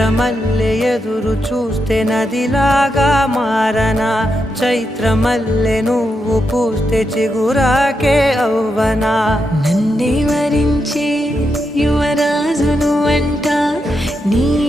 చంద్రమల్లె ఎదురు చూస్తే నదిలాగా మారనా, చైత్రమల్లె నువ్వు పూస్తే చిగురాకే అవ్వనా. నన్నే వరించే యువరాజును అంట నీ